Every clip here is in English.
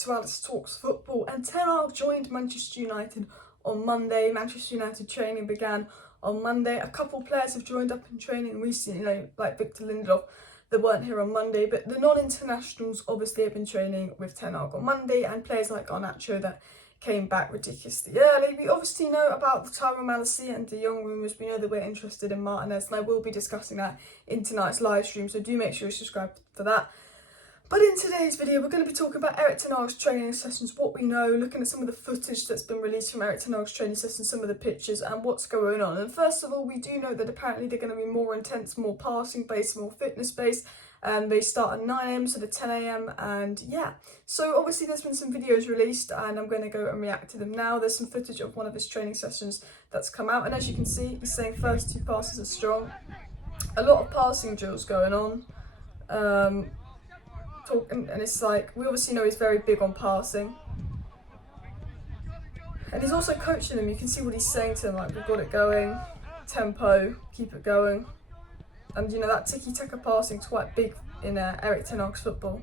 to Alice Talks Football, and Ten Hag joined Manchester United on Monday. Manchester United training began on Monday. A couple players have joined up in training recently, like Victor Lindelof, that weren't here on Monday, but the non-internationals obviously have been training with Ten Hag on Monday, and players like Garnacho that came back ridiculously early. We obviously know about the Malacia and Jong rumours. We know that we're interested in Martinez, and I will be discussing that in tonight's live stream, so do make sure you subscribe for that. But in today's video, we're going to be talking about Erik Ten Hag's training sessions, what we know, looking at some of the footage that's been released from Erik Ten Hag's training sessions, some of the pictures and what's going on. And first of all, we do know that apparently they're going to be more intense, more passing based, more fitness based. They start at 9 AM to 10 AM, and yeah. So obviously there's been some videos released and I'm going to go and react to them now. There's some footage of one of his training sessions that's come out, and as you can see, he's saying first 2 passes are strong. A lot of passing drills going on. And it's like, we obviously know he's very big on passing, and he's also coaching them. You can see what he's saying to them, like, we've got it going, tempo, keep it going. And you know, that tiki-taka passing is quite big in Erik Ten Hag's football.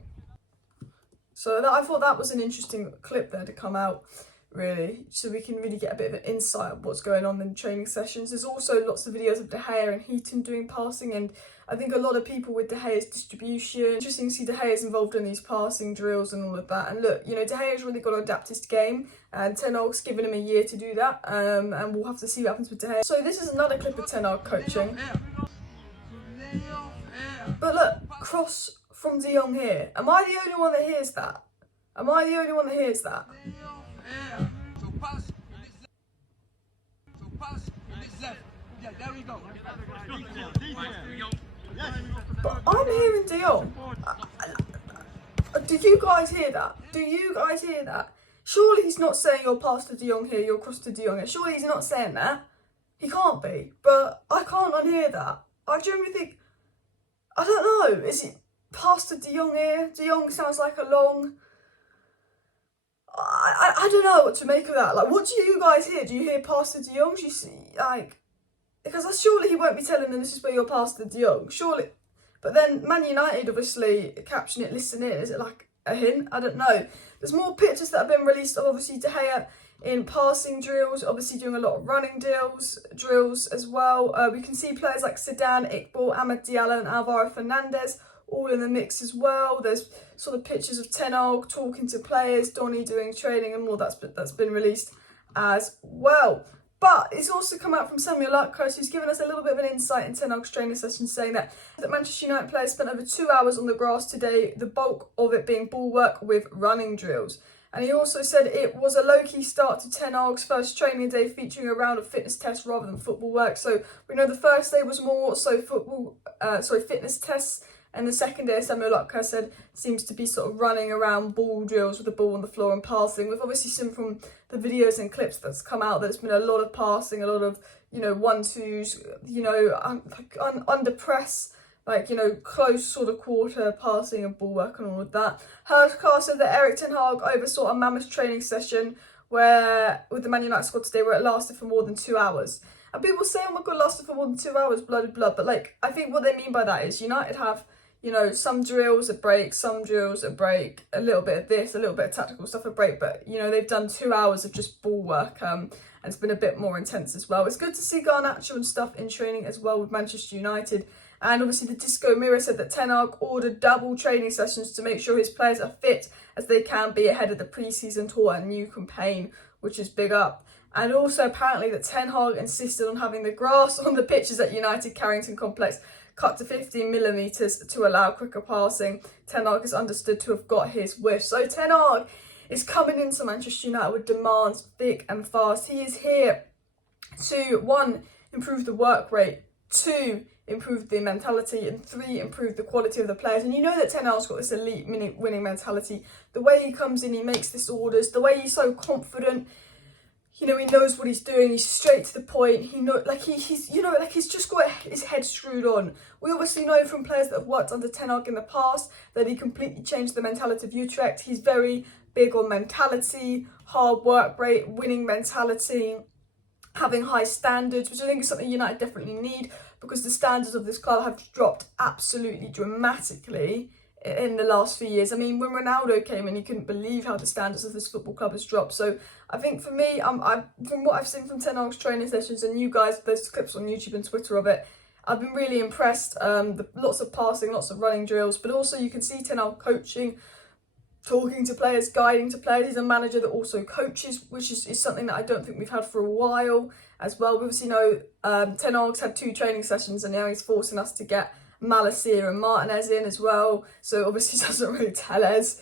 So I thought that was an interesting clip there to come out, really, so we can really get a bit of an insight of what's going on in training sessions. There's also lots of videos of De Gea and Heaton doing passing, and I think a lot of people with De Gea's distribution. Interesting to see De Gea's involved in these passing drills and all of that. And look, you know, De Gea's really got to adapt his game, and Ten Hag's given him a year to do that, and we'll have to see what happens with De Gea. So this is another clip of Ten Hag coaching. But look, cross from De Jong here. Am I the only one that hears that? Am I the only one that hears that? But I'm hearing De Jong. Do you guys hear that? Do you guys hear that? Surely he's not saying you're pass to De Jong here, you're cross to De Jong here. Surely he's not saying that. He can't be. But I can't unhear that. I generally think, I don't know, is it pass to De Jong here? De Jong sounds like a long... I don't know what to make of that. Like, what do you guys hear? Do you hear pass to De Jong? Do you see, like... Because surely he won't be telling them this is where you're pass to De Jong. Surely... But then Man United obviously caption it, listen in. Is it like a hint? I don't know. There's more pictures that have been released of obviously De Gea in passing drills, obviously doing a lot of running drills as well. We can see players like Zidane, Iqbal, Amad Diallo and Alvaro Fernandez all in the mix as well. There's sort of pictures of Ten Hag talking to players, DONNY doing training and more that's been released as well. But it's also come out from Samuel Lutkos, who's given us a little bit of an insight in Ten Hag's training session, saying that Manchester United players spent over 2 hours on the grass today, the bulk of it being ball work with running drills. And he also said it was a low-key start to Ten Hag's first training day, featuring a round of fitness tests rather than football work. So we know the first day was more so fitness tests, and the second day, Samuel Lutkos said, seems to be sort of running around ball drills with the ball on the floor and passing. We've obviously seen from the videos and clips that's come out that it's been a lot of passing, a lot of, you know, 1-2s, you know, under press, like, you know, close sort of quarter passing and ball work and all of that. Hershkar said that Erik Ten Hag oversaw a mammoth training session with the Man United squad today where it lasted for more than 2 hours. And people say, oh my God, lasted for more than 2 hours, bloody blood. But like, I think what they mean by that is United have, you know, some drills a break, some drills a break, a little bit of this, a little bit of tactical stuff a break. But, you know, they've done 2 hours of just ball work, and it's been a bit more intense as well. It's good to see Garnacho and stuff in training as well with Manchester United. And obviously the Disco Mirror said that Ten Hag ordered double training sessions to make sure his players are fit as they can be ahead of the pre-season tour and new campaign, which is big up. And also apparently that Ten Hag insisted on having the grass on the pitches at United Carrington complex cut to 15mm to allow quicker passing. Ten Hag is understood to have got his wish. So Ten Hag is coming into Manchester United with demands big and fast. He is here to, 1, improve the work rate, 2, improve the mentality, and 3, improve the quality of the players. And you know that Ten Hag's got this elite winning mentality. The way he comes in, he makes this orders, the way he's so confident. You know, he knows what he's doing. He's straight to the point. He know, like he's you know, like he's just got his head screwed on. We obviously know from players that have worked under Ten Hag in the past that he completely changed the mentality of Utrecht. He's very big on mentality, hard work rate, winning mentality, having high standards, which I think is something United definitely need, because the standards of this club have dropped absolutely dramatically in the last few years. I mean, when Ronaldo came in, you couldn't believe how the standards of this football club has dropped. So I think for me, from what I've seen from Ten Hag's training sessions, and you guys, there's clips on YouTube and Twitter of it, I've been really impressed. Lots of passing, lots of running drills, but also you can see Ten Hag coaching, talking to players, guiding to players. He's a manager that also coaches, which is something that I don't think we've had for a while as well. We obviously know Ten Hag's had 2 training sessions, and now he's forcing us to get Malacia and Martinez in as well. So obviously he doesn't really tell us,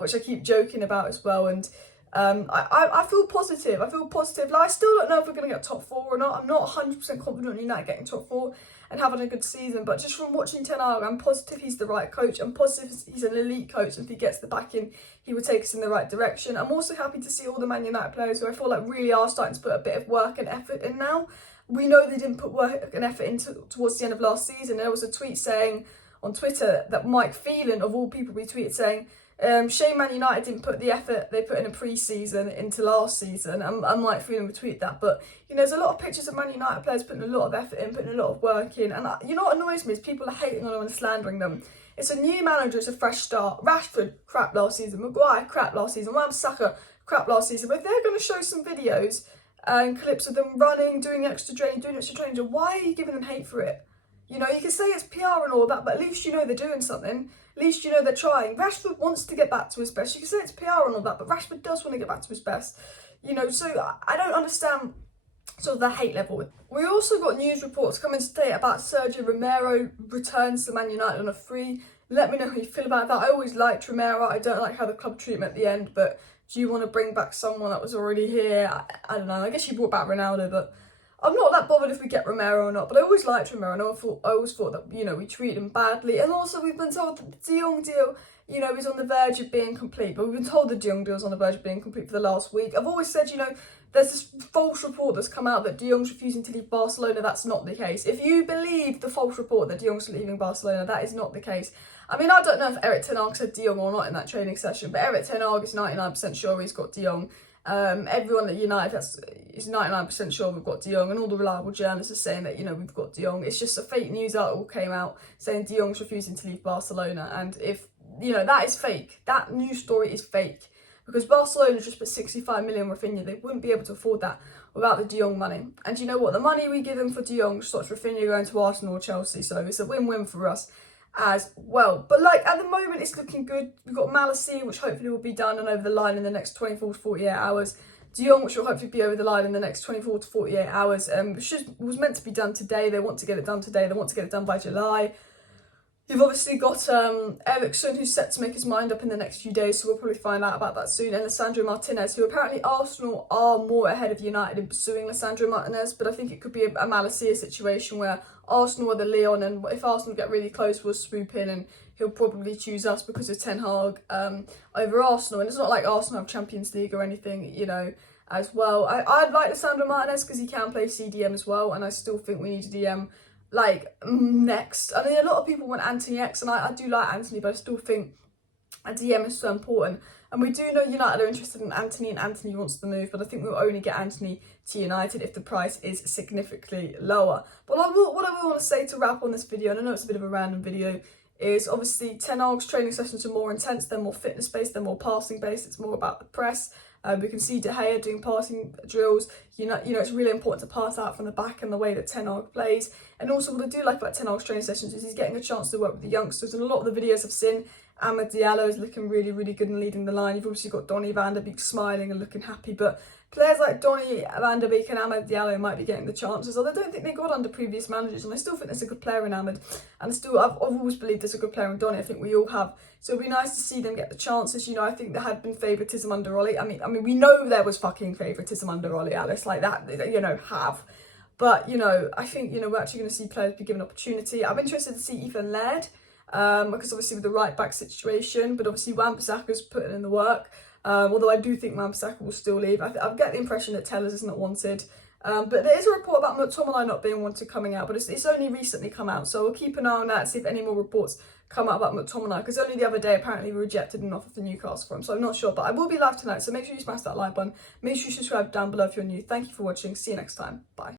which I keep joking about as well. And I feel positive. I feel positive. Like, I still don't know if we're going to get top 4 or not. I'm not 100% confident in United getting top 4 and having a good season. But just from watching Ten Hag, I'm positive he's the right coach. I'm positive he's an elite coach. And if he gets the backing, he will take us in the right direction. I'm also happy to see all the Man United players who I feel like really are starting to put a bit of work and effort in now. We know they didn't put work and effort into towards the end of last season. There was a tweet saying on Twitter that Mike Phelan, of all people, retweeted saying, shame Man United didn't put the effort they put in a pre-season into last season. And Mike Phelan retweeted that. But, you know, there's a lot of pictures of Man United players putting a lot of effort in, putting a lot of work in. And you know what annoys me is people are hating on them and slandering them. It's a new manager, it's a fresh start. Rashford, crap last season. Maguire, crap last season. Wan-Bissaka, crap last season. But if they're going to show some videos and clips of them running, doing extra training, why are you giving them hate for it? You know, you can say it's PR and all that, but at least you know they're doing something. At least you know they're trying. Rashford wants to get back to his best. You can say it's PR and all that, but Rashford does want to get back to his best. You know, so I don't understand sort of the hate level. We also got news reports coming today about Sergio Romero returns to Man United on a free. Let me know how you feel about that. I always liked Romero. I don't like how the club treat him at the end, but do you want to bring back someone that was already here? I don't know. I guess you brought back Ronaldo, but I'm not that bothered if we get Romero or not. But I always liked Romero, and I always thought that, you know, we treated him badly. And also, we've been told that the De Jong deal, you know, is on the verge of being complete. But we've been told the De Jong deal is on the verge of being complete for the last week. I've always said, you know, there's this false report that's come out that De Jong's refusing to leave Barcelona. That's not the case. If you believe the false report that De Jong's leaving Barcelona, that is not the case. I mean, I don't know if Erik ten Hag said De Jong or not in that training session, but Erik ten Hag is 99% sure he's got De Jong. Everyone at United is 99% sure we've got De Jong, and all the reliable journalists are saying that, you know, we've got De Jong. It's just a fake news article came out saying De Jong's refusing to leave Barcelona, and if, you know, that is fake. That news story is fake, because Barcelona just put 65 million Rafinha. They wouldn't be able to afford that without the De Jong money. And you know what? The money we give them for De Jong stops Rafinha going to Arsenal or Chelsea, so it's a win-win for us as well. But like, at the moment it's looking good. We've got Malacia, which hopefully will be done and over the line in the next 24 to 48 hours. De Jong, which will hopefully be over the line in the next 24 to 48 hours. Was meant to be done today. They want to get it done today. They want to get it done by July. You've obviously got Eriksen, who's set to make his mind up in the next few days, so we'll probably find out about that soon. And Lisandro Martinez, who apparently Arsenal are more ahead of United in pursuing Lisandro Martinez, but I think it could be a Malacia situation where Arsenal are the Leon, and if Arsenal get really close, we'll swoop in and he'll probably choose us because of Ten Hag over Arsenal. And it's not like Arsenal have Champions League or anything, you know, as well. I'd like Lisandro Martinez because he can play CDM as well, and I still think we need a DM like next. I mean, a lot of people want Anthony X, and I do like Anthony, but I still think a DM is so important. And we do know United are interested in Anthony, and Anthony wants to move, but I think we'll only get Anthony to United if the price is significantly lower. But what I will want to say to wrap on this video, and I know it's a bit of a random video, is obviously Ten Hag's training sessions are more intense, they're more fitness based, they're more passing based, it's more about the press. We can see De Gea doing passing drills. You know, it's really important to pass out from the back and the way that Ten Hag plays. And also what I do like about Ten Hag's training sessions is he's getting a chance to work with the youngsters. And a lot of the videos I've seen, Amad Diallo is looking really, really good and leading the line. You've obviously got Donny van der Beek smiling and looking happy, but players like Donny van der Beek and Amad Diallo might be getting the chances, although I don't think they got under previous managers, and I still think there's a good player in Amad, and I've always believed there's a good player in Donny. I think we all have, so it'd be nice to see them get the chances. You know, I think there had been favouritism under Ollie. I mean, we know there was fucking favouritism under Ollie, Alice, like that, you know, but, you know, I think, you know, we're actually going to see players be given opportunity. I'm interested to see Ethan Laird, because obviously with the right back situation, but obviously Wan-Bissaka's putting in the work. Although I do think Wan-Bissaka will still leave. I get the impression that Tellers is not wanted. But there is a report about McTominay not being wanted coming out, but it's only recently come out. So we'll keep an eye on that, see if any more reports come out about McTominay, because only the other day apparently we rejected an offer for Newcastle for him. So I'm not sure, but I will be live tonight. So make sure you smash that like button. Make sure you subscribe down below if you're new. Thank you for watching. See you next time. Bye.